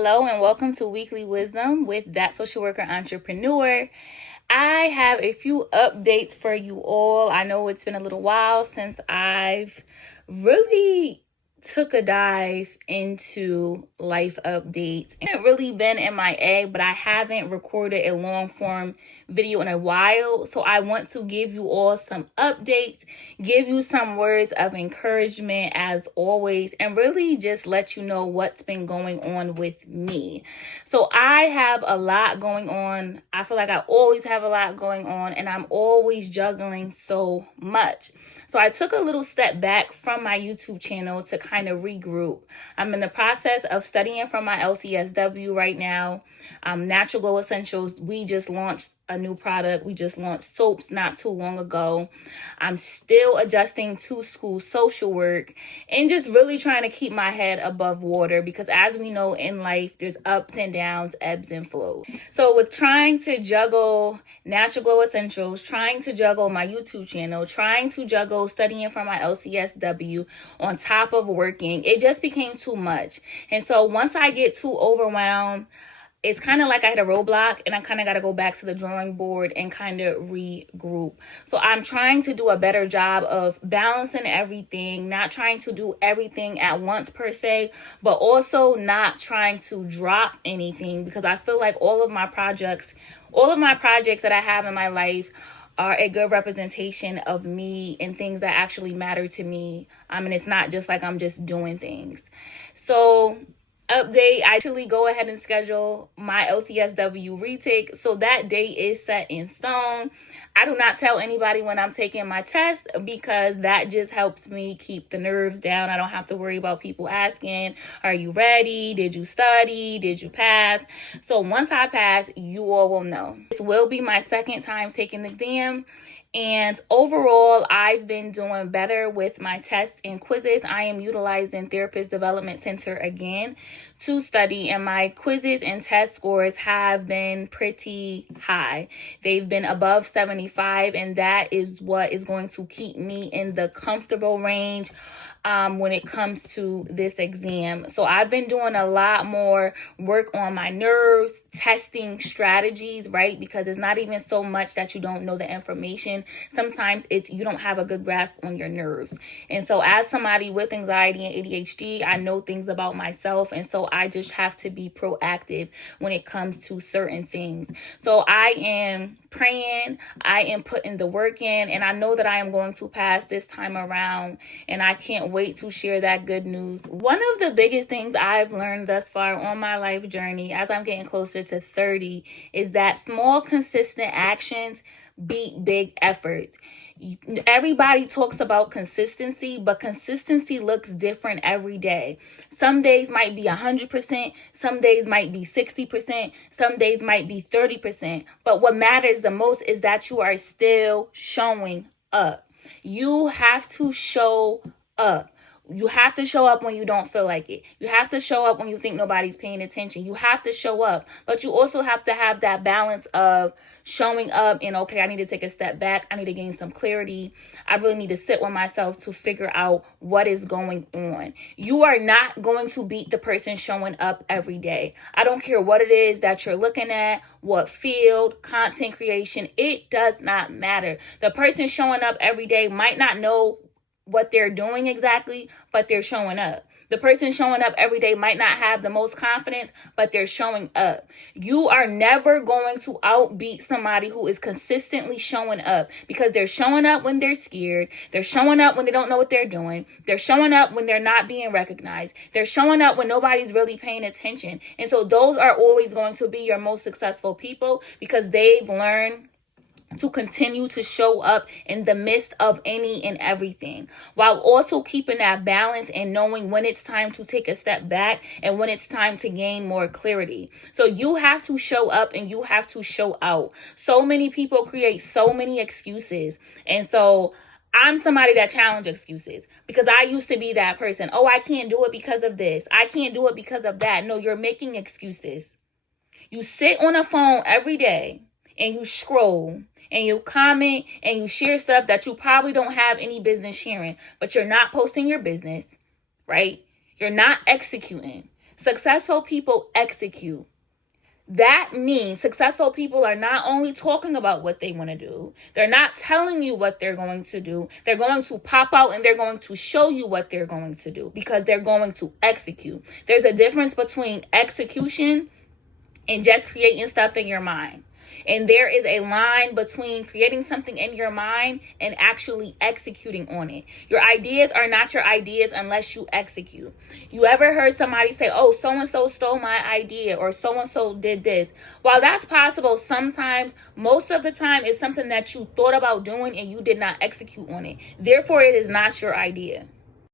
Hello and welcome to Weekly Wisdom with Thatsocialworkerentrepreneur. I have a few updates for you all. I know it's been a little while since I've really took a dive into life updates. I haven't really been MIA, but I haven't recorded a long form video in a while. So I want to give you all some updates, give you some words of encouragement as always, and really just let you know what's been going on with me. So I have a lot going on. I feel like I always have a lot going on, and I'm always juggling so much. So I took a little step back from my YouTube channel to kind of regroup. I'm in the process of studying for my LCSW right now. Natural Glow Essentials, we just launched a new product. We just launched soaps not too long ago. I'm still adjusting to school social work and just really trying to keep my head above water because as we know in life, there's ups and downs, ebbs and flows. So with trying to juggle Natural Glow Essentials, trying to juggle my YouTube channel, trying to juggle studying for my LCSW on top of working, it just became too much. And so once I get too overwhelmed, it's kind of like I hit a roadblock and I kind of got to go back to the drawing board and kind of regroup. So I'm trying to do a better job of balancing everything, not trying to do everything at once per se, but also not trying to drop anything because I feel like all of my projects that I have in my life are a good representation of me and things that actually matter to me. I mean, it's not just like I'm just doing things. So update, I actually go ahead and schedule my LCSW retake. So that date is set in stone. I do not tell anybody when I'm taking my test because that just helps me keep the nerves down. I don't have to worry about people asking, are you ready? Did you study? Did you pass? So once I pass, you all will know. This will be my second time taking the exam. And overall, I've been doing better with my tests and quizzes. I am utilizing Therapist Development Center again to study, and my quizzes and test scores have been pretty high. They've been above 75, and that is what is going to keep me in the comfortable range when it comes to this exam. So I've been doing a lot more work on my nerves, testing strategies, right? Because it's not even so much that you don't know the information. Sometimes it's you don't have a good grasp on your nerves. And so as somebody with anxiety and ADHD, I know things about myself. And so I just have to be proactive when it comes to certain things. So I am praying, I am putting the work in, and I know that I am going to pass this time around, and I can't wait to share that good news. One of the biggest things I've learned thus far on my life journey as I'm getting closer to 30 is that small, consistent actions beat big efforts. Everybody talks about consistency, but consistency looks different every day. Some days might be 100%, some days might be 60%, some days might be 30%. But what matters the most is that you are still showing up. You have to show up. You have to show up when you don't feel like it. You have to show up when you think nobody's paying attention. You have to show up. But you also have to have that balance of showing up and, okay, I need to take a step back. I need to gain some clarity. I really need to sit with myself to figure out what is going on. You are not going to beat the person showing up every day. I don't care what it is that you're looking at, what field, content creation. It does not matter. The person showing up every day might not know what they're doing exactly, but they're showing up. The person showing up every day might not have the most confidence, but they're showing up. You are never going to outbeat somebody who is consistently showing up because they're showing up when they're scared. They're showing up when they don't know what they're doing. They're showing up when they're not being recognized. They're showing up when nobody's really paying attention. And so those are always going to be your most successful people because they've learned to continue to show up in the midst of any and everything, while also keeping that balance and knowing when it's time to take a step back and when it's time to gain more clarity. So you have to show up and you have to show out. So many people create so many excuses. And so I'm somebody that challenges excuses because I used to be that person. Oh, I can't do it because of this. I can't do it because of that. No, you're making excuses. You sit on a phone every day and you scroll and you comment and you share stuff that you probably don't have any business sharing, but you're not posting your business, right? You're not executing. Successful people execute. That means successful people are not only talking about what they want to do, they're not telling you what they're going to do. They're going to pop out and they're going to show you what they're going to do because they're going to execute. There's a difference between execution and just creating stuff in your mind. And there is a line between creating something in your mind and actually executing on it. Your ideas are not your ideas unless you execute. You ever heard somebody say, oh, so-and-so stole my idea, or so-and-so did this? While that's possible, sometimes, most of the time, it's something that you thought about doing and you did not execute on it. Therefore, it is not your idea.